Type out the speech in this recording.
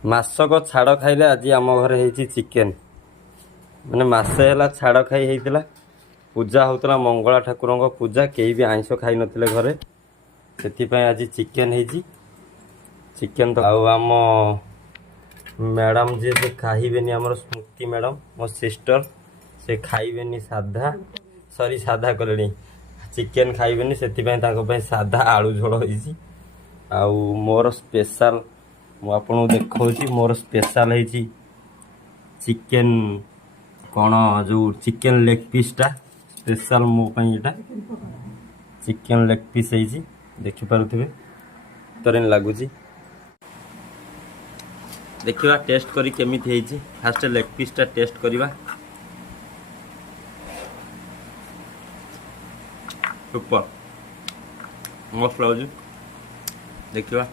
ମାସକ ଛାଡ଼ ଖାଇଲେ ଆଜି ଆମ ଘରେ ହେଇଛି ଚିକେନ୍। ମାନେ ମାସେ ହେଲା ଛାଡ଼ ଖାଇ ହେଇଥିଲା, ପୂଜା ହେଉଥିଲା ମଙ୍ଗଳା ଠାକୁରଙ୍କ ପୂଜା, କେହି ବି ଆଇଁଷ ଖାଇ ନଥିଲେ ଘରେ, ସେଥିପାଇଁ ଆଜି ଚିକେନ୍ ହେଇଛି। ଚିକେନ୍ ତ ଆଉ ଆମ ମ୍ୟାଡ଼ାମ୍ ଯିଏ ସେ ଖାଇବେନି, ଆମର ସ୍ମୃତି ମ୍ୟାଡ଼ାମ୍ ମୋ ସିଷ୍ଟର, ସେ ଖାଇବେନି ସାଧା, ସରି ସାଧା କଲେଣି, ଚିକେନ୍ ଖାଇବେନି, ସେଥିପାଇଁ ତାଙ୍କ ପାଇଁ ସାଧା ଆଳୁ ଝୋଳ ହେଇଛି। ଆଉ ମୋର ସ୍ପେଶାଲ ମୁଁ ଆପଣଙ୍କୁ ଦେଖାଉଛି, ମୋର ସ୍ପେଶାଲ ହେଇଛି ଚିକେନ୍, କ'ଣ ଯେଉଁ ଚିକେନ୍ ଲେଗ୍ ପିସ୍ଟା ସ୍ପେଶାଲ ମୋ ପାଇଁ, ଏଇଟା ଚିକେନ୍ ଲେଗ୍ ପିସ୍ ହେଇଛି, ଦେଖିପାରୁଥିବେ ତରେନ ଲାଗୁଛି। ଦେଖିବା ଟେଷ୍ଟ କରି କେମିତି ହେଇଛି। ଫାଷ୍ଟ ଲେଗ୍ ପିସ୍ଟା ଟେଷ୍ଟ କରିବା। ସୁପର ମସ୍ତ ଲାଗୁଛି, ଦେଖିବା।